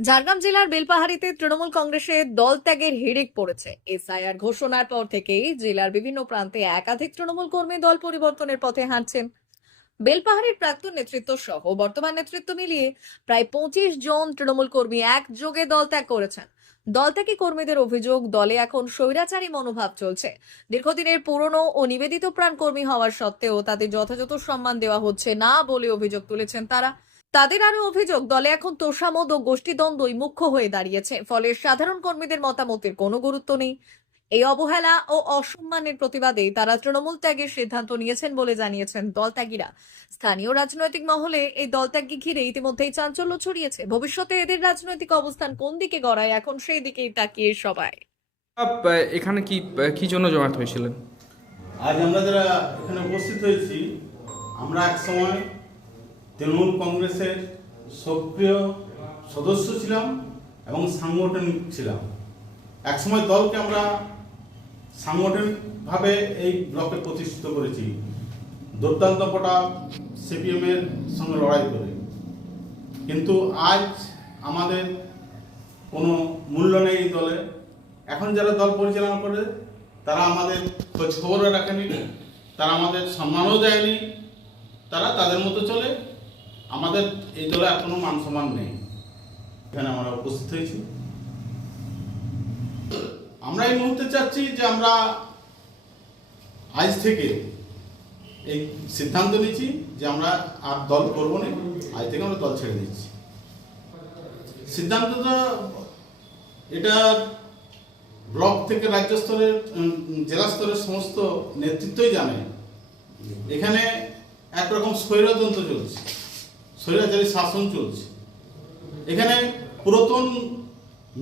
ঝাড়গ্রাম জেলার বেলপাহাড়িতে তৃণমূল কংগ্রেসের দল ত্যাগের হিড়িক পড়েছে। এসআইআর ঘোষণার পর থেকেই জেলার বিভিন্ন প্রান্তে একাধিক তৃণমূল কর্মী দল পরিবর্তনের পথে হাঁটছেন। বেলপাহাড়ির প্রাক্তন নেতৃত্ব সহ বর্তমান নেতৃত্ব মিলিয়ে প্রায় পঁচিশ জন তৃণমূল কর্মী একযোগে দল ত্যাগ করেছেন। দলত্যাগী কর্মীদের অভিযোগ, দলে এখন স্বৈরাচারী মনোভাব চলছে। দীর্ঘদিনের পুরনো ও নিবেদিত প্রাণ কর্মী হওয়ার সত্ত্বেও তাদের যথাযথ সম্মান দেওয়া হচ্ছে না বলে অভিযোগ তুলেছেন তারা। তাদের আরও অভিযোগ দলে এখন তোষামদ ও গোষ্ঠীদ্বন্দ্বই মুখ্য হয়ে দাঁড়িয়েছে। ফলে সাধারণ কর্মীদের মতামতের কোনো গুরুত্ব নেই। এই অবহেলা ও অসম্মানের প্রতিবাদে তারা তৃণমূল ত্যাগের সিদ্ধান্ত নিয়েছেন বলে জানিয়েছেন দলত্যাগীরা। স্থানীয় রাজনৈতিক মহলে এই দলত্যাগকে ঘিরে ইতিমধ্যেই চাঞ্চল্য ছড়িয়েছে। ভবিষ্যতে এদের রাজনৈতিক অবস্থান কোন দিকে গড়ায় এখন সেই দিকেই তাকিয়ে সবাই। এখানে কি কি জন্য জমায়েত হয়েছিলেন? আজ আমরা যারা এখানে উপস্থিত হয়েছি আমরা এক সময় তৃণমূল কংগ্রেসের সক্রিয় সদস্য ছিলাম এবং সাংগঠনিক ছিলাম। এক সময় দলকে আমরা সাংগঠনিকভাবে এই ব্লকে প্রতিষ্ঠিত করেছি। দুর্দান্ত পটা সিপিএমের সঙ্গে লড়াই করে। কিন্তু আজ আমাদের কোনো মূল্য নেই এই দলে। এখন যারা দল পরিচালনা করে, তারা আমাদের খোঁজ খবরও রাখেনি, তারা আমাদের সম্মানও দেয়নি, তারা তাদের মতো চলে আমাদের এই দলে কোনো মান সম্মান নেই। এখানে আমরা উপস্থিত হয়েছি। আমরা এই মুহূর্তে চাচ্ছি যে আমরা আজ থেকে এই সিদ্ধান্ত নিচ্ছি যে আমরা আর দল করব না, আজ থেকে আমরা দল ছেড়ে দিচ্ছি। সিদ্ধান্তটা এটা ব্লক থেকে রাজ্য স্তরের জেলা স্তরের সমস্ত নেতৃত্বই জানে। এখানে একরকম স্বৈরতন্ত্র চলছে। স্বৈরাচারী শাসন চলছে। এখানে পুরাতন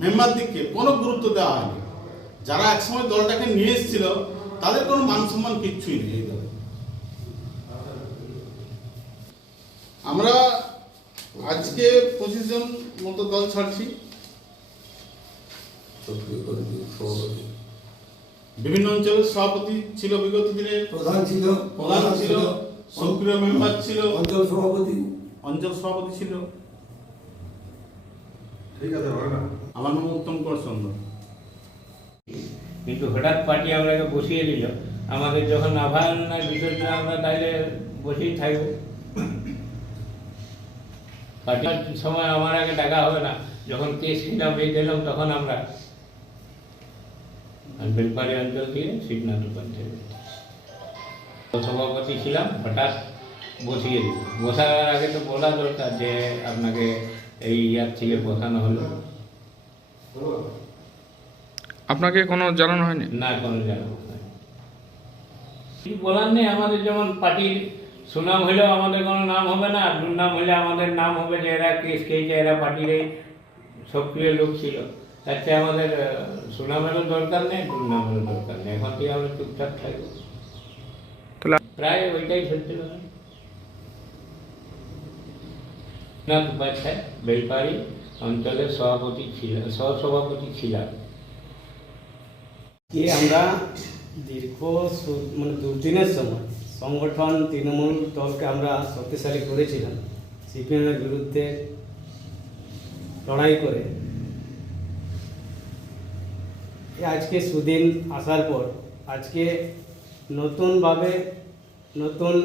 মেম্বারদিকে কোনো গুরুত্ব দেওয়া হয়নি। যারা একসময় দলটাকে নিয়ে এসেছিল তাদের কোনো মান সম্মান কিচ্ছুই নেই এই দলে। আমরা আজকে পঁচিশ জন মতো দল ছাড়ছি। বিভিন্ন অঞ্চলের সভাপতি ছিল বিগত দিনে। প্রধান ছিল প্রধান ছিল সক্রিয় মেম্বার ছিল। অঞ্চল সভাপতি। অঞ্চল সভাপতি ছিল। আমার নাম উত্তম কর চন্দ্র। কিন্তু হঠাৎ পার্টি আমরাকে বসিয়ে দিল। আমাদের যখন ভিতর দিয়ে আমরা তাইলে বসেই থাকব। পার্টির সময় আমার আগে ডাকা হবে না। যখন কেস খিলাম এই দিলাম তখন আমরা বেলপাড়ি অঞ্চল থেকে শিবনাথ পঞ্চায়েত সভাপতি ছিলাম হঠাৎ বসিয়ে দিল বসার আগে তো বলা দরকার যে আপনাকে এই ইয়ার থেকে বসানো হলো। আপনাকে কোনো জানানো হয়নি? না কোনো জানাব না কি বলার নেই আমাদের যেমন পার্টির সুনাম হলেও আমাদের কোনো নাম হবে না দুর্নাম হলে আমাদের নাম হবে যে এরা কেস খেয়েছে এরা পার্টির এই সক্রিয় লোক ছিল। তাতে আমাদের আহ, সুনামেরও দরকার নেই দুর্নামেরও দরকার নেই। এখন থেকে আমরা চুপচাপ থাকব? প্রায় ওইটাই চলছিল নাথ উপাধ্যায়, বেলপাড়ি অঞ্চলের সভাপতি ছিলাম সহসভাপতি ছিলাম কি আমরা দীর্ঘ মানে দুর্দিনের সময় সংগঠন তৃণমূল দলকে আমরা শক্তিশালী করেছিলাম, সিপিএমের বিরুদ্ধে লড়াই করে। আজকে সুদিন আসার পর আজকে নতুনভাবে নতুন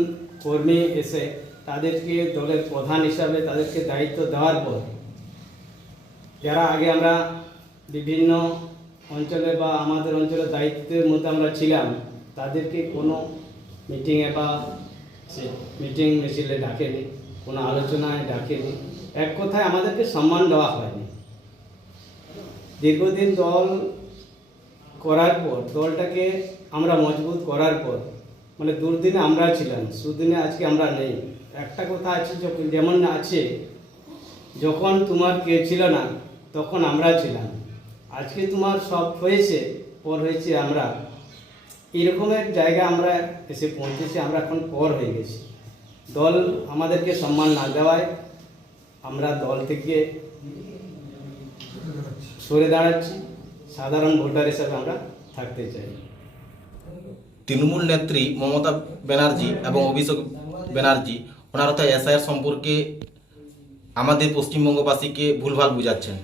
কর্মী এসে তাদেরকে দলের প্রধান হিসাবে তাদেরকে দায়িত্ব দেওয়ার পর, যারা আগে আমরা বিভিন্ন অঞ্চলে বা আমাদের অঞ্চলে দায়িত্বের মধ্যে আমরা ছিলাম, তাদেরকে কোনো মিটিংয়ে বা মিটিং মিছিলে ডাকেনি, কোনো আলোচনায় ডাকেনি। এক কথায় আমাদেরকে সম্মান দেওয়া হয়নি। দীর্ঘদিন দল করার পর, দলটাকে আমরা মজবুত করার পর মানে দুর্দিনে আমরা ছিলাম, সুদিনে আজকে আমরা নেই। একটা কথা আছে, যখন যেমন আছে, যখন তোমার কেউ ছিল না, তখন আমরা ছিলাম। আজকে তোমার সব হয়েছে, পর হয়েছে আমরা। এরকমের জায়গা আমরা এসে পৌঁছেছি, আমরা এখন পর হয়ে গেছি। দল আমাদেরকে সম্মান না দেওয়ায় আমরা দল থেকে সরে দাঁড়াচ্ছি। সাধারণ ভোটার হিসাবে আমরা থাকতে চাই। তৃণমূল নেত্রী মমতা ব্যানার্জি এবং অভিষেক ব্যানার্জি ওনারা তো এসআইআর সম্পর্কে আমাদের পশ্চিমবঙ্গবাসীকে ভুলভাল বুঝাচ্ছেন।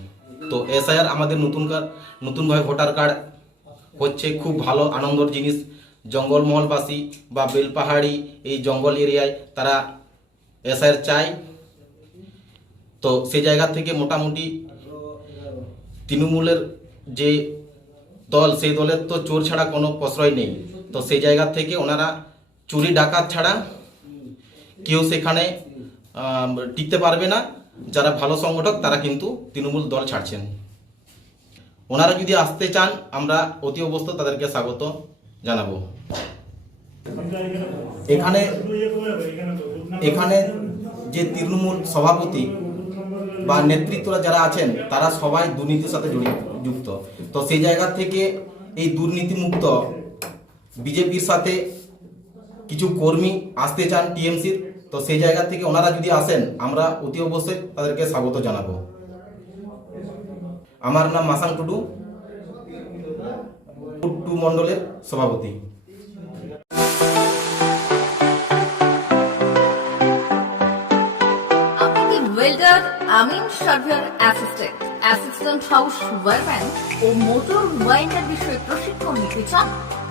তো এসআইআর আমাদের নতুন কার, নতুনভাবে ভোটার কার্ড হচ্ছে খুব ভালো, আনন্দর জিনিস। জঙ্গলমহলবাসী বা বেলপাহাড়ি এই জঙ্গল এরিয়ায় তারা এসআইআর চায়। তো সেই জায়গা থেকে মোটামুটি তৃণমূলের যে দল, সেই দলের তো চোর ছাড়া কোনো প্রশ্রয় নেই। তো সেই জায়গা থেকে ওনারা চুরি, ডাকাত ছাড়া কেউ সেখানে টিকতে পারবে না। যারা ভালো সংগঠক, তারা কিন্তু তৃণমূল দল ছাড়ছেন। ওনারা যদি আসতে চান, আমরা অতি অবস্থ তাদেরকে স্বাগত জানাব। এখানে এখানে যে তৃণমূল সভাপতি বা নেতৃত্বরা যারা আছেন, তারা সবাই দুর্নীতির সাথে যুক্ত। তো সেই জায়গা থেকে এই দুর্নীতিমুক্ত বিজেপির সাথে কিছু কর্মী আসতে চান টিএমসির তো সেই জায়গা থেকে ওনারা যদি আসেন, আমরা অতি অবশ্যই তাদেরকে স্বাগত জানাব। আমার নাম মাসাং টুডু টু মণ্ডলের সভাপতি। আমিন অ্যাসিস্ট্যান্ট অ্যাসিস্ট্যান্ট হাউস ও মোটর ওয়াইন্ডার বিষয়ে প্রশিক্ষণ নিতে চান?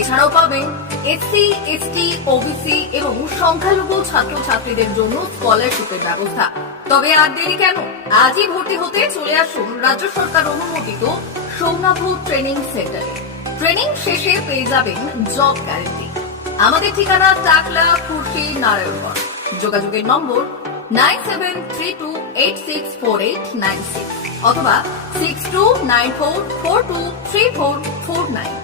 এছাড়াও পাবেন এসসি এসটি ওবিসি এবং সংখ্যালঘু ছাত্রছাত্রীদের জন্য স্কলারশিপের ব্যবস্থা। তবে আর দেরি কেন? আজই ভর্তি হতে চলে আসুন রাজ্য সরকার অনুমোদিত সৌনাভ ট্রেনিং সেন্টারে। ট্রেনিং শেষে পেয়ে যাবেন জব গ্যারেন্টি। আমাদের ঠিকানা টাকলা, খুরশি, নারায়ণগঞ্জ। যোগাযোগের number nine seven three two eight six four eight nine six অথবা six two nine four four two three four four nine.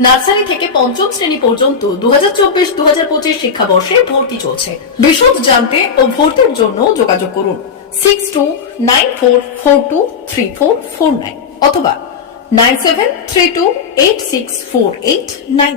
Nursery থেকে পঞ্চম শ্রেণি পর্যন্ত দু শিক্ষাবর্ষে ভর্তি চলছে। বিশদ জানতে ও ভর্তির জন্য যোগাযোগ করুন six two nine four four two three four four nine অথবা nine seven three two eight six four eight nine